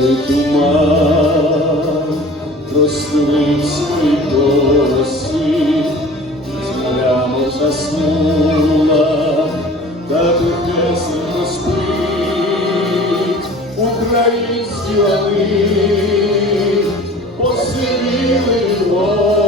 Ой, туман, проснувся і досі, земляно мов заснула, та тихесенько спить, українські лани посиліли його.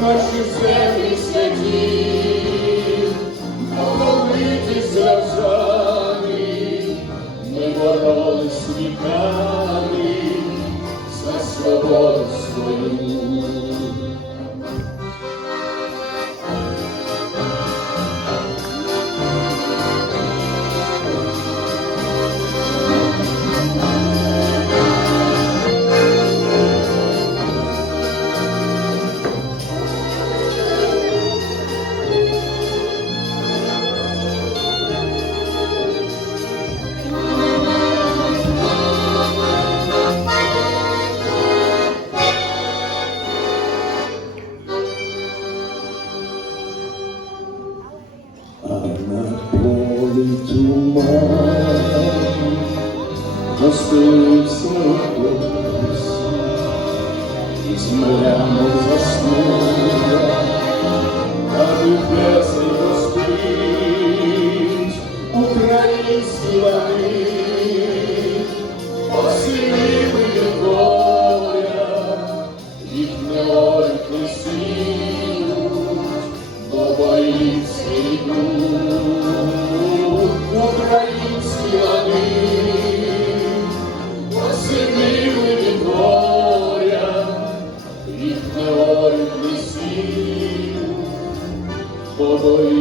Наші землі святі, молитися в замі, ми боролись віками за свободу свою. Розпилився десь, і земля мов заснула, та любезний розпить українські лани. Victor, Cristo, por hoy.